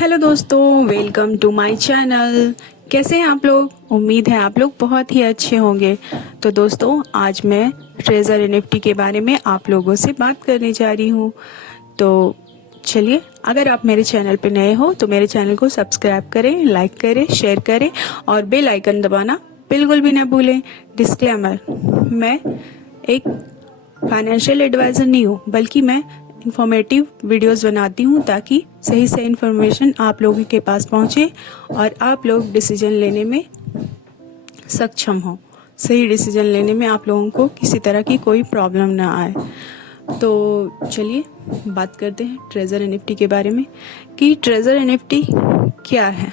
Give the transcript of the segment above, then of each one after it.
Hello दोस्तों, welcome to my channel. कैसे हैं आप लोग? उम्मीद है आप लोग बहुत ही अच्छे होंगे। तो दोस्तों, आज मैं ट्रेजर एनएफटी के बारे में आप लोगों से बात करने जा रही हूँ। तो चलिए, अगर आप मेरे चैनल पे नए हो तो मेरे चैनल को सब्सक्राइब करें, लाइक करें, शेयर करें और बेल आइकन दबाना बिल्कुल भी ना भूलें। डिस्क्लेमर, मैं एक फाइनेंशियल एडवाइज़र नहीं हूँ, बल्कि मैं इंफॉर्मेटिव वीडियोस बनाती हूँ ताकि सही से इंफॉर्मेशन आप लोगों के पास पहुँचे और आप लोग डिसीजन लेने में सक्षम हो। सही डिसीजन लेने में आप लोगों को किसी तरह की कोई प्रॉब्लम ना आए। तो चलिए बात करते हैं ट्रेजर एनएफटी के बारे में कि ट्रेजर एनएफटी क्या है।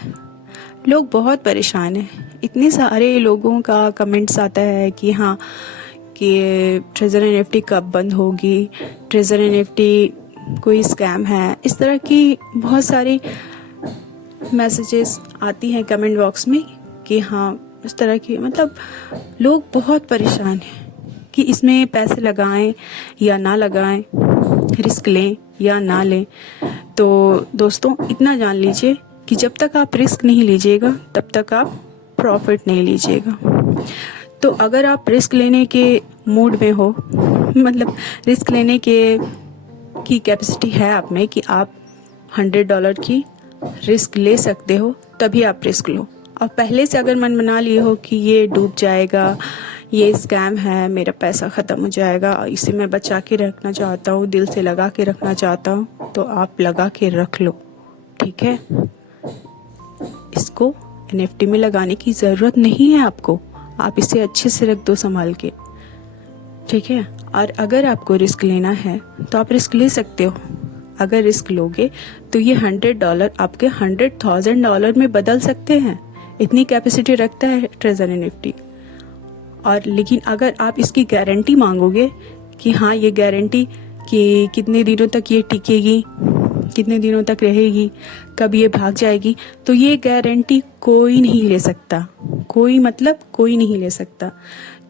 लोग बहुत परेशान हैं। इतने सारे लोगों का कमेंट्स आता है कि हाँ, कि ट्रेजर एनएफटी कब बंद होगी, ट्रेजर एनएफटी कोई स्कैम है। इस तरह की बहुत सारी मैसेजेस आती हैं कमेंट बॉक्स में कि हाँ, इस तरह की मतलब लोग बहुत परेशान हैं कि इसमें पैसे लगाएं या ना लगाएं, रिस्क लें या ना लें। तो दोस्तों, इतना जान लीजिए कि जब तक आप रिस्क नहीं लीजिएगा तब तक आप प्रॉफिट नहीं लीजिएगा। तो अगर आप रिस्क लेने के मूड में हो, मतलब रिस्क लेने की कैपेसिटी है आप में कि आप $100 की रिस्क ले सकते हो, तभी आप रिस्क लो। और पहले से अगर मन बना लिए हो कि ये डूब जाएगा, ये स्कैम है, मेरा पैसा ख़त्म हो जाएगा, इसे मैं बचा के रखना चाहता हूँ, दिल से लगा के रखना चाहता हूँ, तो आप लगा के रख लो। ठीक है, इसको एनएफटी में लगाने की ज़रूरत नहीं है आपको। आप इसे अच्छे से रख दो संभाल के। ठीक है, और अगर आपको रिस्क लेना है तो आप रिस्क ले सकते हो। अगर रिस्क लोगे तो ये $100 आपके $100,000 में बदल सकते हैं। इतनी कैपेसिटी रखता है ट्रेजर एनएफटी। और लेकिन अगर आप इसकी गारंटी मांगोगे कि हाँ, ये गारंटी कि कितने दिनों तक ये टिकेगी, कितने दिनों तक रहेगी, कब ये भाग जाएगी, तो ये गारंटी कोई नहीं ले सकता। कोई मतलब कोई नहीं ले सकता।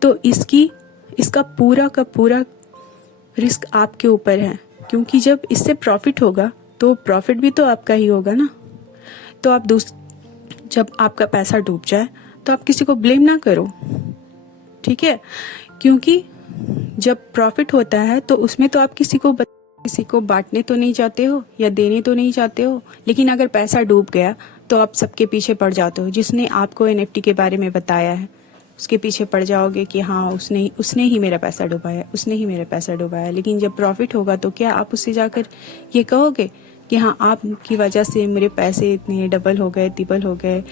तो इसका पूरा का पूरा रिस्क आपके ऊपर है, क्योंकि जब इससे प्रॉफिट होगा तो प्रॉफिट भी तो आपका ही होगा ना। तो आप जब आपका पैसा डूब जाए तो आप किसी को ब्लेम ना करो। ठीक है, क्योंकि जब प्रॉफिट होता है तो उसमें तो आप किसी को बांटने तो नहीं चाहते हो या देने तो नहीं चाहते हो। लेकिन अगर पैसा डूब गया तो आप सबके पीछे पड़ जाते हो। जिसने आपको एनएफटी के बारे में बताया है उसके पीछे पड़ जाओगे कि हाँ, उसने ही मेरा पैसा डुबाया, उसने ही मेरा पैसा डुबाया। लेकिन जब प्रॉफिट होगा तो क्या आप उससे जाकर ये कहोगे कि हाँ, आपकी वजह से मेरे पैसे इतने डबल हो गए, ट्रिपल हो गए,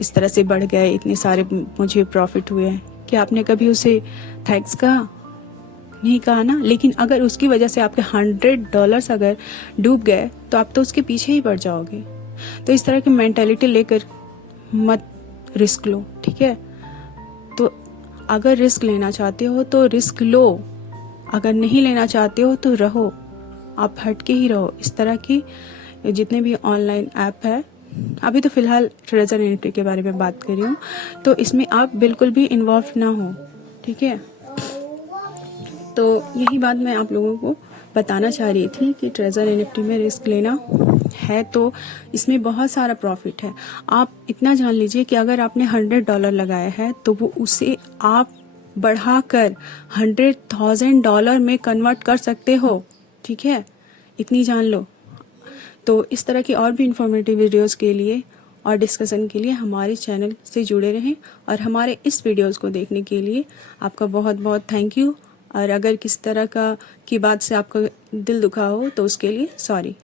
इस तरह से बढ़ गए, इतने सारे मुझे प्रॉफिट हुए हैं? क्या आपने कभी उसे थैंक्स कहा? नहीं कहा ना। लेकिन अगर उसकी वजह से आपके $100 अगर डूब गए तो आप तो उसके पीछे ही पड़ जाओगे। तो इस तरह की मेंटालिटी लेकर मत रिस्क लो। ठीक है, तो अगर रिस्क लेना चाहते हो तो रिस्क लो, अगर नहीं लेना चाहते हो तो रहो, आप हट के ही रहो। इस तरह की जितने भी ऑनलाइन ऐप है, अभी तो फिलहाल ट्रेजर एनएफटी के बारे में बात कर रही हूँ, तो इसमें आप बिल्कुल भी इन्वॉल्व ना हो। ठीक है, तो यही बात मैं आप लोगों को बताना चाह रही थी कि ट्रेजर एनएफटी में रिस्क लेना है तो इसमें बहुत सारा प्रॉफिट है। आप इतना जान लीजिए कि अगर आपने $100 लगाया है तो वो उसे आप बढ़ाकर $100,000 में कन्वर्ट कर सकते हो। ठीक है, इतनी जान लो। तो इस तरह की और भी इंफॉर्मेटिव वीडियोस के लिए और डिस्कशन के लिए हमारे चैनल से जुड़े रहें। और हमारे इस वीडियोस को देखने के लिए आपका बहुत बहुत थैंक यू। और अगर किसी तरह की बात से आपका दिल दुखा हो तो उसके लिए सॉरी।